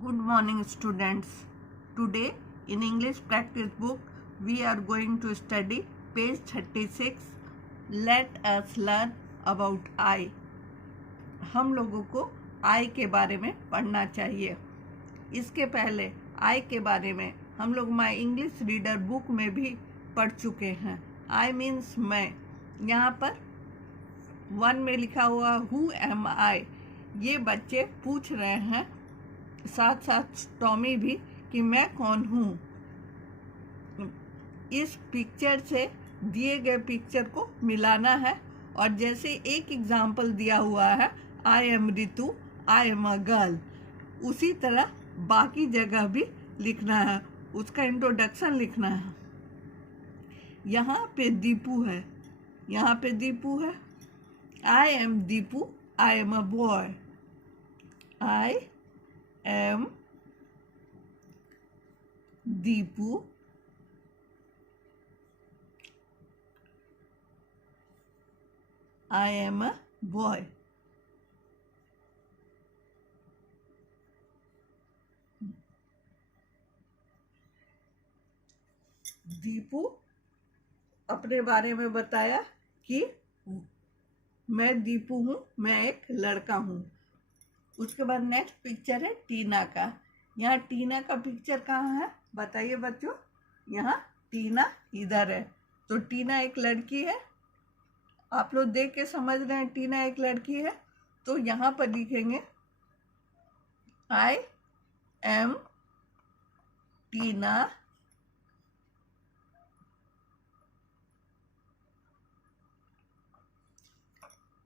Good morning, students. Today in English practice book we are going to study page 36. Let us learn about I. हम लोगों को I के बारे में पढ़ना चाहिए. इसके पहले I के बारे में हम लोग माई इंग्लिश रीडर बुक में भी पढ़ चुके हैं. I मीन्स मैं. यहाँ पर 1 में लिखा हुआ Who am I. ये बच्चे पूछ रहे हैं, साथ साथ टॉमी भी, कि मैं कौन हूँ. इस पिक्चर से दिए गए पिक्चर को मिलाना है और जैसे एक एग्जाम्पल दिया हुआ है I M Ritu, I am a girl, उसी तरह बाकी जगह भी लिखना है, उसका इंट्रोडक्शन लिखना है. यहाँ पे दीपू है, यहाँ पे दीपू है. I M Deepu, I am a boy. I am Deepu, I am a boy. Deepu अपने बारे में बताया कि मैं दीपू हूँ, मैं एक लड़का हूँ. उसके बाद नेक्स्ट पिक्चर है टीना का. यहाँ टीना का पिक्चर कहाँ है बताइए बच्चों. यहाँ टीना इधर है, तो टीना एक लड़की है. आप लोग देख के समझ रहे हैं टीना एक लड़की है. तो यहाँ पर लिखेंगे I am Tina,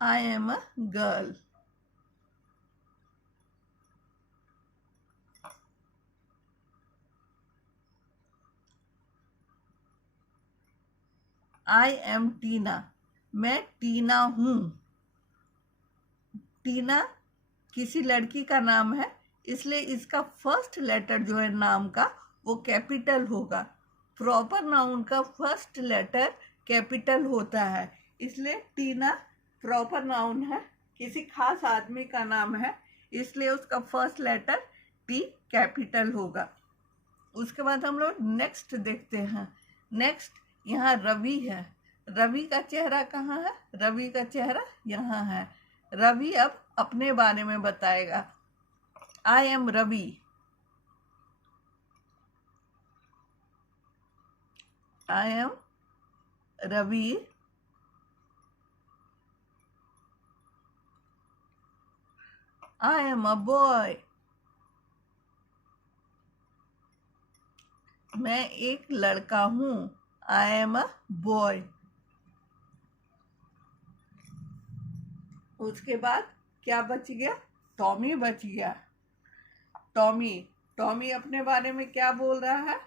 I am a girl. I am Tina, मैं टीना हूँ. टीना किसी लड़की का नाम है, इसलिए इसका फर्स्ट लेटर जो है नाम का वो कैपिटल होगा. प्रॉपर नाउन का फर्स्ट लेटर कैपिटल होता है, इसलिए टीना प्रॉपर नाउन है, किसी खास आदमी का नाम है, इसलिए उसका फर्स्ट लेटर टी कैपिटल होगा. उसके बाद हम लोग नेक्स्ट देखते हैं. नेक्स्ट यहाँ रवि है. रवि का चेहरा कहाँ है? रवि का चेहरा यहाँ है. रवि अब अपने बारे में बताएगा. I am Ravi, I am Ravi, I am a boy, मैं एक लड़का हूँ. I am a boy. उसके बाद क्या बच गया? टॉमी बच गया. टॉमी अपने बारे में क्या बोल रहा है?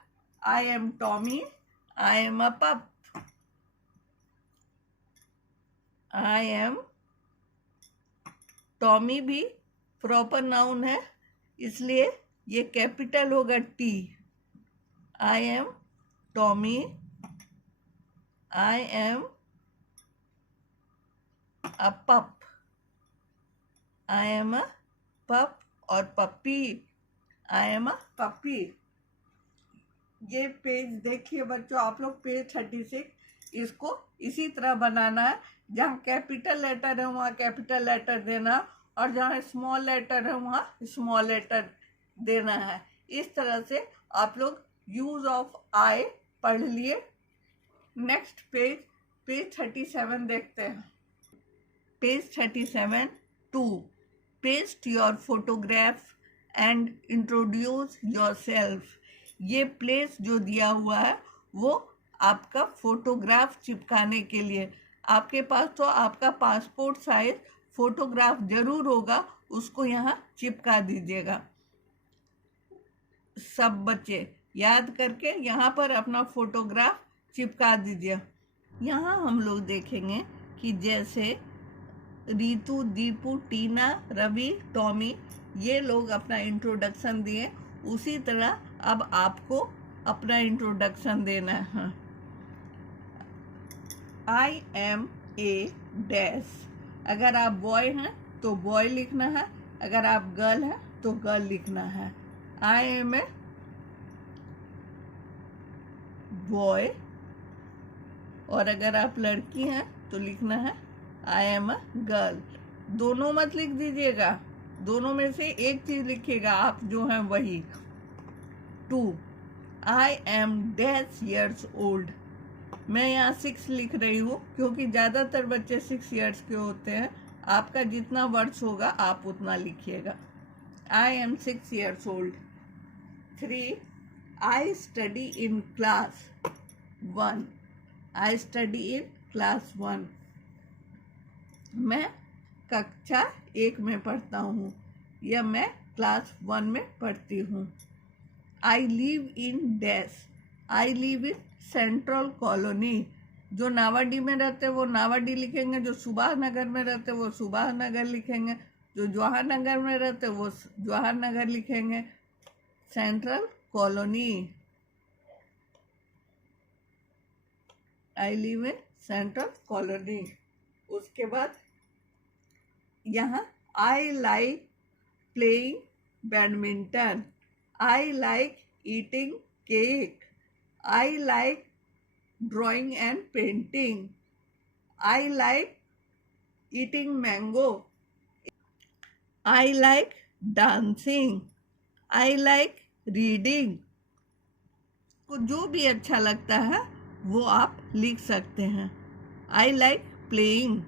I am Tommy, I am a pup. I am Tommy भी प्रॉपर नाउन है, इसलिए ये कैपिटल होगा T. I am Tommy, I am a pup. I am a पप और पप्पी, आई एम अ पप्पी. ये पेज देखिए बच्चों, आप लोग पेज 36, इसको इसी तरह बनाना है. जहाँ कैपिटल लेटर है वहाँ कैपिटल लेटर देना, और जहाँ स्मॉल लेटर है वहाँ स्मॉल लेटर देना है. इस तरह से आप लोग यूज ऑफ आई पढ़ लिए. नेक्स्ट पेज 37 देखते हैं. Page 37 2. Paste your photograph and introduce your self. ये प्लेस जो दिया हुआ है वो आपका फोटोग्राफ चिपकाने के लिए. आपके पास तो आपका पासपोर्ट साइज फोटोग्राफ जरूर होगा, उसको यहाँ चिपका दीजिएगा. सब बच्चे याद करके यहाँ पर अपना फोटोग्राफ चिपका दीजिए. यहाँ हम लोग देखेंगे कि जैसे रीतू, दीपू, टीना, रवि, टॉमी, ये लोग अपना इंट्रोडक्शन दिए, उसी तरह अब आपको अपना इंट्रोडक्शन देना है. I am a dash. अगर आप बॉय हैं तो बॉय लिखना है, अगर आप गर्ल हैं तो गर्ल लिखना है. आई एम ए बॉय, और अगर आप लड़की हैं तो लिखना है आई एम अ गर्ल। दोनों मत लिख दीजिएगा, दोनों में से एक चीज लिखिएगा आप जो है वही। 2 I am dash years old. मैं यहाँ 6 लिख रही हूँ क्योंकि ज़्यादातर बच्चे 6 ईयर्स के होते हैं। आपका जितना वर्ष होगा आप उतना लिखिएगा। I am 6 years old. 3 I study in class 1। I study in class 1। मैं कक्षा 1 में पढ़ता हूँ या मैं क्लास 1 में पढ़ती हूँ। आई live in dash. I live in central colony. जो नावाडी में रहते हैं वो नावाडी लिखेंगे, जो सुभाष नगर में रहते हैं वो सुभाष नगर लिखेंगे, जो जवाहर नगर में रहते हैं वो जवाहर नगर लिखेंगे। Central colony. I live in central colony. उसके बाद यहाँ I like playing badminton. I like eating cake. I like drawing and painting. I like eating mango. I like dancing. I like reading. को जो भी अच्छा लगता है वो आप लिख सकते हैं। I like playing.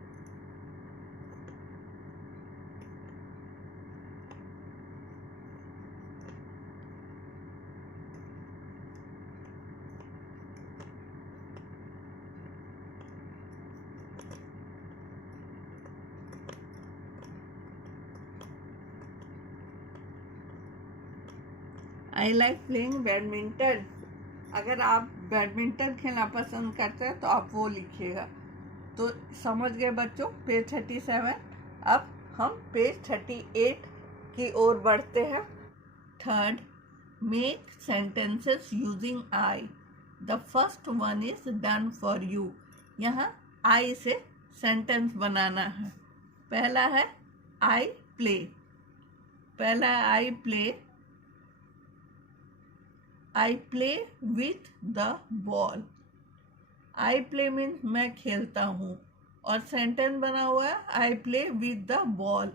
I like playing badminton. अगर आप बैडमिंटन खेलना पसंद करते हैं तो आप वो लिखिएगा। तो समझ गए बच्चों पेज 37। अब हम पेज 38 की ओर बढ़ते हैं। 3rd make sentences using I. The first one is done for you. यहाँ आई से सेंटेंस बनाना है। पहला है आई प्ले। पहला है I play. I play with the ball. I play means मैं खेलता हूँ और सेंटेंस बना हुआ है I play with the ball.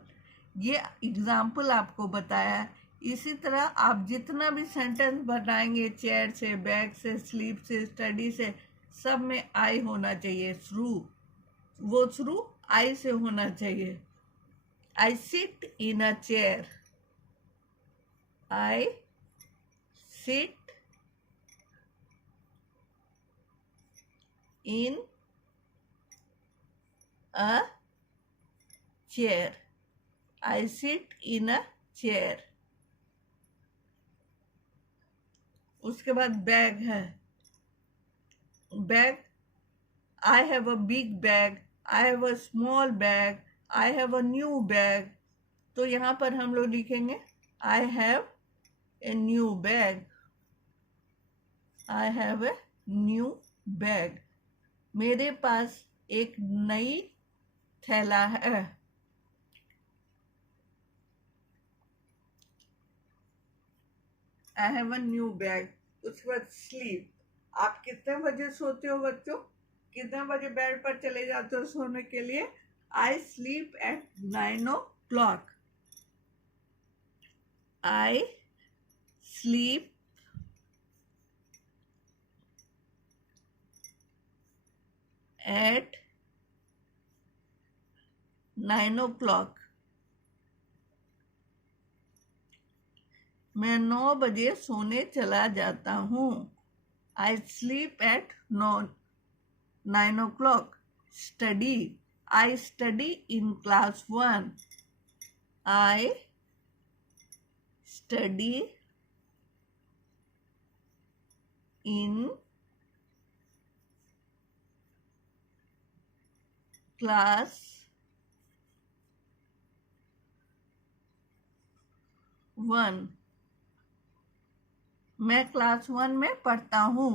ये एग्जाम्पल आपको बताया है। इसी तरह आप जितना भी सेंटेंस बनाएंगे चेयर से, बैग से, स्लीप से, स्टडी से, सब में आई होना चाहिए। शुरू वो शुरू आई से होना चाहिए। I sit in a chair. I sit in a chair. I sit in a chair. उसके बाद बैग है। Bag I have a big bag. I have a small bag. I have a new bag. तो यहाँ पर हम लोग लिखेंगे I have a new bag. I have a new bag. मेरे पास एक नई थैला है। I have a new bag. उसके बाद स्लीप। आप कितने बजे सोते हो बच्चों? कितने बजे बेड पर चले जाते हो सोने के लिए? I sleep at 9 o'clock. I sleep at 9 o'clock. मैं 9 बजे सोने चला जाता हूँ। I sleep at 9 o'clock. Study. I study in class 1. I study in class 1। मैं क्लास 1 में पढ़ता हूँ।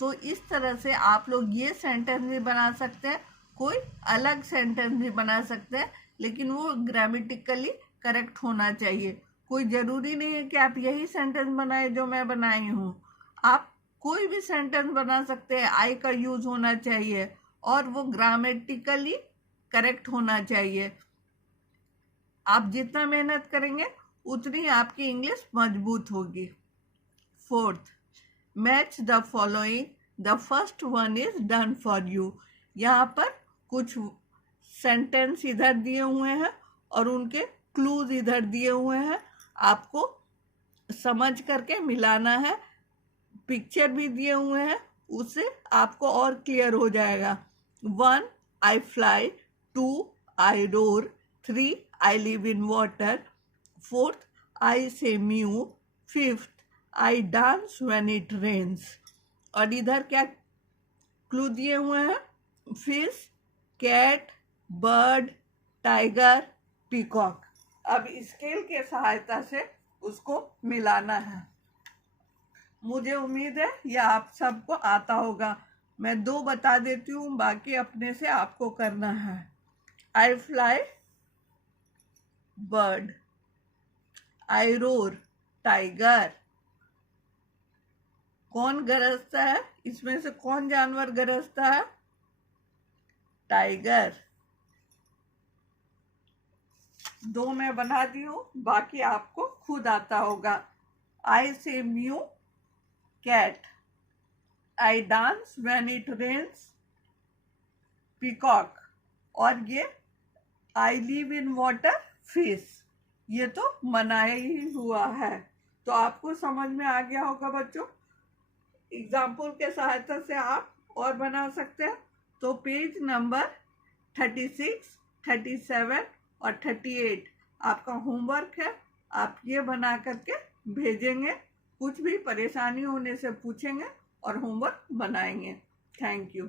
तो इस तरह से आप लोग ये सेंटेंस भी बना सकते हैं, कोई अलग सेंटेंस भी बना सकते हैं, लेकिन वो ग्रामेटिकली करेक्ट होना चाहिए। कोई ज़रूरी नहीं है कि आप यही सेंटेंस बनाए जो मैं बनाई हूँ। आप कोई भी सेंटेंस बना सकते हैं। आई का यूज़ होना चाहिए और वो ग्रामेटिकली करेक्ट होना चाहिए। आप जितना मेहनत करेंगे उतनी आपकी इंग्लिश मजबूत होगी। Fourth, match the following, the first one is done for you. यहाँ पर कुछ सेंटेंस इधर दिए हुए हैं और उनके क्लूज इधर दिए हुए हैं। आपको समझ करके मिलाना है। पिक्चर भी दिए हुए हैं, उससे आपको और क्लियर हो जाएगा। 1, I fly. 2, I roar. 3, I live in water. 4th, I say mew. 5th, I dance when it rains. और इधर क्या क्लू दिए हुए हैं? Fish, cat, bird, tiger, peacock. अब स्केल के सहायता से उसको मिलाना है। मुझे उम्मीद है ये आप सबको आता होगा। मैं 2 बता देती हूँ, बाकी अपने से आपको करना है। आई फ्लाई, बर्ड। आई रोर, टाइगर। कौन गरजता है? इसमें से कौन जानवर गरजता है? टाइगर। 2 मैं बना दी हूँ, बाकी आपको खुद आता होगा। I say mew, cat. I dance when it rains, peacock. और ये I live in water, fish. ये तो मनाया ही हुआ है। तो आपको समझ में आ गया होगा बच्चों। एग्जाम्पल के सहायता से आप और बना सकते हैं। तो पेज नंबर 36, 37 और 38 आपका होमवर्क है। आप ये बना करके भेजेंगे। कुछ भी परेशानी होने से पूछेंगे और होमवर्क बनाएंगे। Thank you.